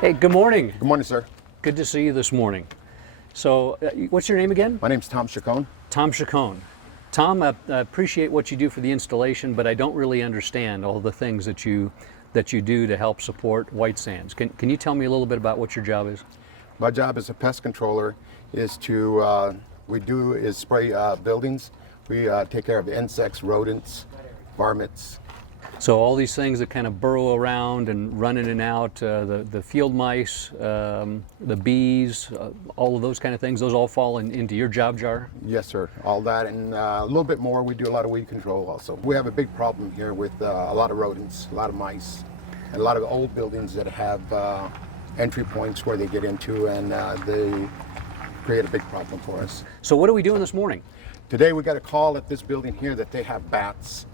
Hey, good morning. Good morning, sir. Good to see you this morning. So, what's your name again? My name's Tom Chacon. Tom Chacon. Tom, I appreciate what you do for the installation, but I don't really understand all the things that you do to help support White Sands. Can you tell me a little bit about what your job is? My job as a pest controller is to spray buildings. We take care of insects, rodents, varmints. So all these things that kind of burrow around and run in and out, the field mice, the bees, all of those kind of things, those all fall into your job jar? Yes, sir. All that and a little bit more. We do a lot of weed control also. We have a big problem here with a lot of rodents, a lot of mice, and a lot of old buildings that have entry points where they get into, and they create a big problem for us. So what are we doing this morning? Today we got a call at this building here that they have bats,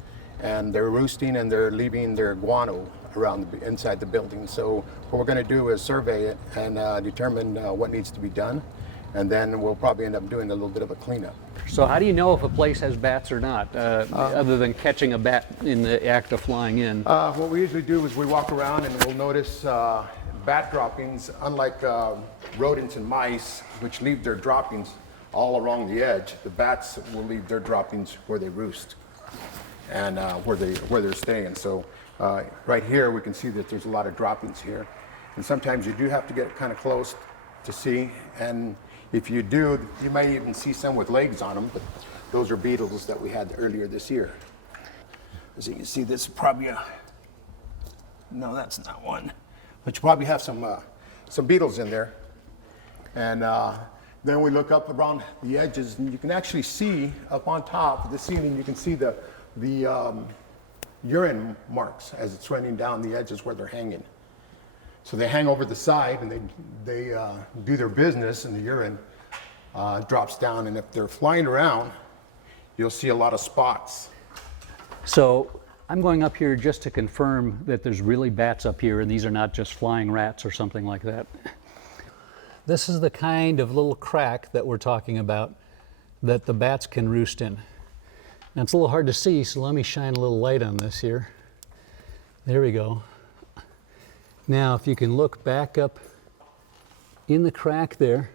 and they're roosting and they're leaving their guano around inside the building. So what we're going to do is survey it and determine what needs to be done, and then we'll probably end up doing a little bit of a cleanup. So how do you know if a place has bats or not, other than catching a bat in the act of flying in? What we usually do is we walk around and we'll notice bat droppings, unlike rodents and mice, which leave their droppings all along the edge. The bats will leave their droppings where they roost and where they're staying. So right here we can see that there's a lot of droppings here, and sometimes you do have to get kind of close to see, and if you do, you may even see some with legs on them, but those are beetles that we had earlier this year. As you can see, this is probably no, that's not one, but you probably have some beetles in there. And then we look up around the edges, and you can actually see up on top of the ceiling, you can see the urine marks as it's running down the edges where they're hanging. So they hang over the side and they do their business, and the urine drops down, and if they're flying around, you'll see a lot of spots. So I'm going up here just to confirm that there's really bats up here and these are not just flying rats or something like that. This is the kind of little crack that we're talking about that the bats can roost in. Now it's a little hard to see, so let me shine a little light on this here. There we go. Now if you can look back up in the crack there,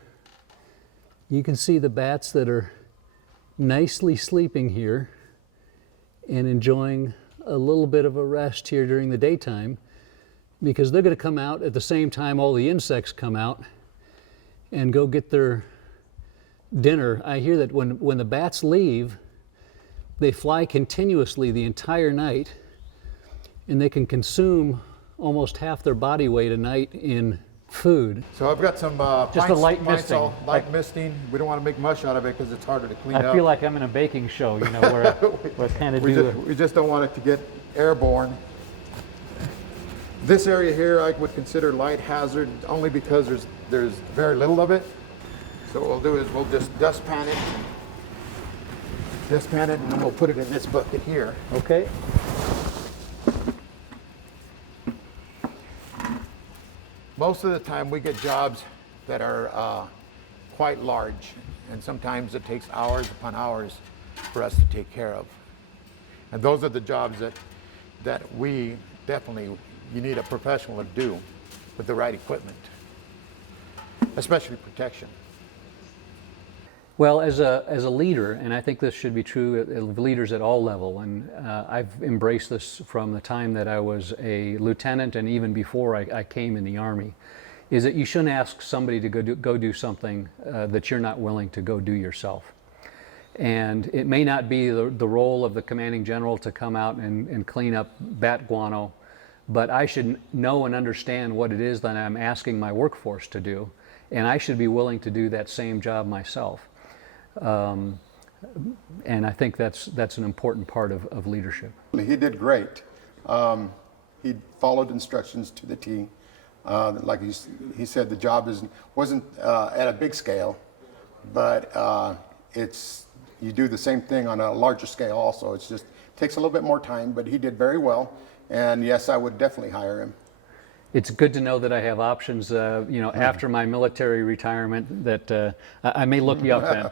you can see the bats that are nicely sleeping here and enjoying a little bit of a rest here during the daytime, because they're going to come out at the same time all the insects come out and go get their dinner. I hear that when the bats leave, they fly continuously the entire night, and they can consume almost half their body weight a night in food. So I've got some just a light misting. Light misting. We don't want to make much out of it because it's harder to clean up. I feel like I'm in a baking show, you know, where we kind of we just don't want it to get airborne. This area here I would consider light hazard only because there's very little of it. So what we'll do is we'll just dustpan it, and then we'll put it in this bucket here. Okay. Most of the time we get jobs that are quite large, and sometimes it takes hours upon hours for us to take care of. And those are the jobs that we definitely, you need a professional to do with the right equipment, especially protection. Well, as a leader, and I think this should be true of leaders at all level, and I've embraced this from the time that I was a lieutenant and even before I came in the Army, is that you shouldn't ask somebody to go do something that you're not willing to go do yourself. And it may not be the role of the commanding general to come out and clean up bat guano, but I should know and understand what it is that I'm asking my workforce to do, and I should be willing to do that same job myself. And I think that's an important part of leadership. He did great. He followed instructions to the T. Like he said, the job wasn't at a big scale, but you do the same thing on a larger scale also. It's just takes a little bit more time, but he did very well. And yes, I would definitely hire him. It's good to know that I have options, after my military retirement, that I may look you up then.